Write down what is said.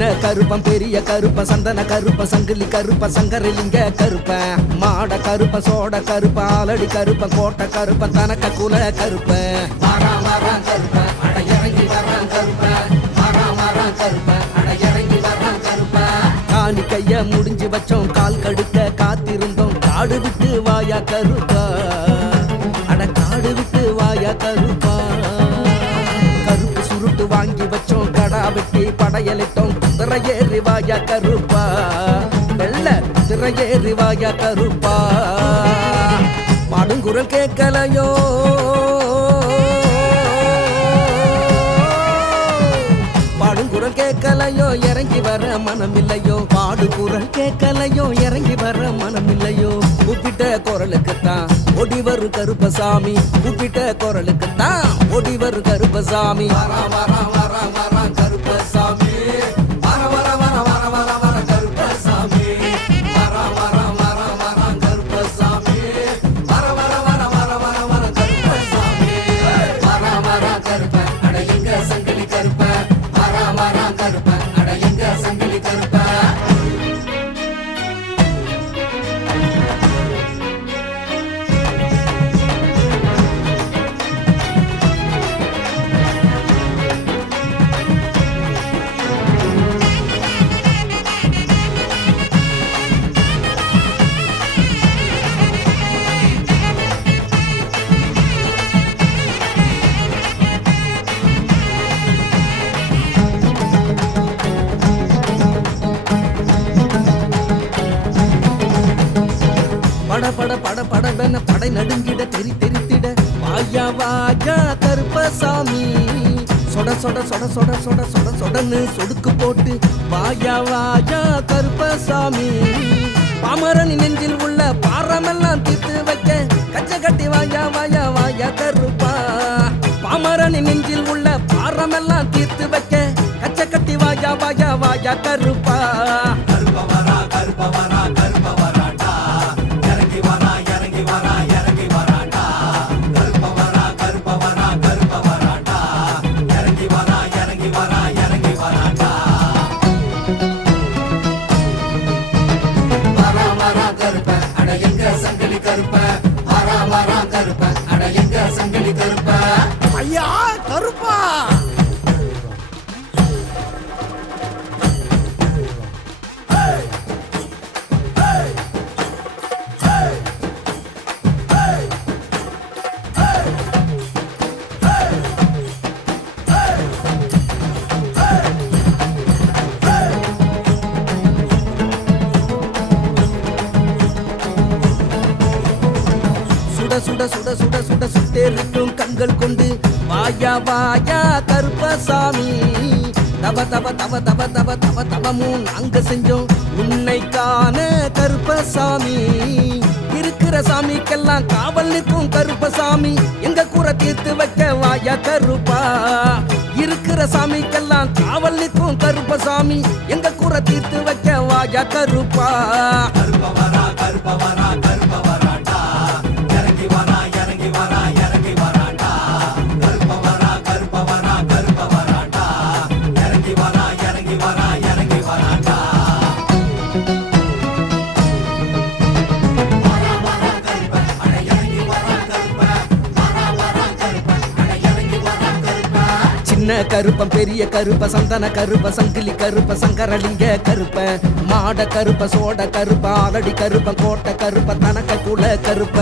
சின்ன கருப்பன் பெரிய கருப்பன் சந்தன கருப்பன் சங்கிலி கருப்பன் சங்கரலிங்க கருப்பன் மாட கருப்பன் சோட கருப்பன் ஆலடி கருப்பன் கோட்டை கருப்பன் தனக்க குல கருப்பன் மாறான் மாறான் கருப்பன் அட இறங்கி வர்றான் கருப்பன் மாறான் மாறான் கருப்பன் அட இறங்கி வர்றான் கருப்பன் காணி கைய முடிஞ்சு வச்சோம் கால் கடுக்க காத்திருந்தோம் காடு விட்டு வாயா கருப்பா அட காடு விட்டு வாயா கருப்பா கருப்பு சுருட்டு வாங்கி வச்சோம் கடா வெட்டி படையலிட்டோம் குதிரை ஏறி வாயா கருப்பா வெள்ள குதிரை ஏறி வாயா கருப்பா பாடுங்குரல் கேட்கலையோ பாடுங்குரல் கேட்கலையோ இறங்கி வர மனமில்லையோ பாடுகுரல் கேட்கலையோ இறங்கி வர மனமில்லையோ கூப்பிட்ட குரலுக்குத்தான் ஓடி வரும் கருப்பசாமி கூப்பிட்ட குரலுக்குத்தான் ஓடி வரும் கருப்பசாமி வரா வரா வரா வரா கருப்பசாமி வர வர வர வர வர வர கருப்பசாமி வரா வரா வரா வரா கருப்பசாமி வர வர வர வர வர வர கருப்பசாமி வரா வரா கருப்ப அட எங்க சங்கிலி கருப்ப வரா வரா கருப்ப அட எங்க சங்கிலி கருப்ப பட பட பட படவென படை நடுங்கிட தெரி தெரித்திட வாயா வாயா கருப்பசாமி சொட சொட சொட சொட சொட சொட சொடன்னு சொடுக்கு போட்டு வாயா வாயா கருப்பசாமி பாமரனி நெஞ்சில் உள்ள பாரமெல்லாம் தீர்த்து வைக்க கச்ச கட்டி வாயா வாயா வாயா கருப்பா பாமரனி நெஞ்சில் உள்ள பாரமெல்லாம் தீர்த்து வைக்க கச்ச கட்டி வாயா வாயா வாயா கருப்பா கருப்பவரா கருப்பவரா கருப்பவராடா இறங்கி வரா இறங்கி வரா இறங்கி வராடா கருப்பவரா கருப்பவரா கருப்பவராடா இறங்கி வரா இறங்கி வரா இறங்கி வராடா வரா வரா கருப்ப அட எங்க சங்கிலி கருப்ப வரா வரா கருப்ப அட எங்க சங்கிலி கருப்ப ஐயா கருப்பா சுட சுட சுட சுட சுட சுட்டேறிட்டும் கண்கள் கொண்டு வாயா வாயா கருப்பசாமி தவ தவ தவ தவ தவ தவ தவமும் நாங்க செஞ்சோம் உன்னை காண கருப்பசாமி இருக்கிற சாமிக்கெல்லாம் காவல் நிற்கும் கருப்பசாமி எங்க கூரை தீர்த்து வைக்க வாயா கருப்பா இருக்கிற சாமிக்கெல்லாம் காவல் நிற்கும் கருப்பசாமி எங்க கூரை தீர்த்து வைக்க வாயா கருப்பா கருப்பவரா கருப்பவரா கருப்பவராடா இறங்கி வரா இறங்கி வரா இறங்கி வராடா கருப்பவரா கருப்பவரா கருப்பவராடா இறங்கி வரா இறங்கி வரா இறங்கி வராடா வரா வரா கருப்ப அட இறங்கி வரா கருப்ப வரா வரா கருப்ப அட இறங்கி வரா கருப்ப சின்ன கருப்பன் பெரிய கருப்ப சந்தன கருப்ப சங்கிலி கருப்ப சங்கரலிங்க கருப்ப மாட கருப்ப சோட கருப்ப ஆலடி கருப்ப கோட்டை கருப்ப தனக்க குல கருப்ப